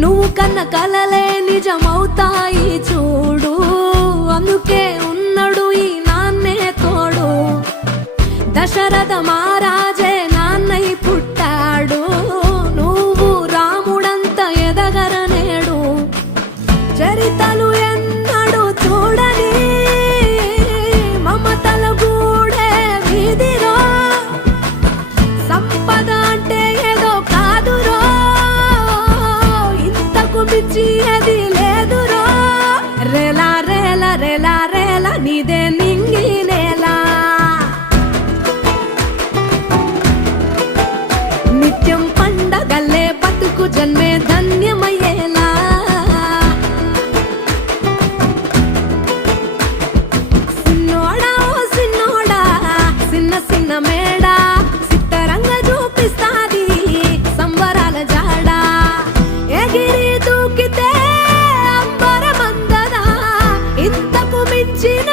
నువ్వు కన్న కలలే నిజమవుతాయి చూడు, అందుకే ఉన్నాడు ఈ నాన్నే తోడు. దశరథ మహారాజే నాన్నై పుట్టాడు, నువ్వు రాముడంత ఎదగరనేడు. చరితలు ఎన్నడు చూడని మమతల గూడే వీధిరో, సంపద అంటే ఏదో కాదురో, ఇంతకు మించి అది లేదురో. రేలా రేలా రేలా రేలా నీదే నింగి నేలా, నిత్యం పండగల్లే బతుకు జన్మే ధన్యమయ్యేలా. సిన్నోడా ఓ సిన్నోడా సిన్న సిన్న మేడా, సిత్తరంగా చూపిస్తాది సంబరాల జాడా. ఎగిరి దూకితే అంబరమందదా, ఇంతకు మించిన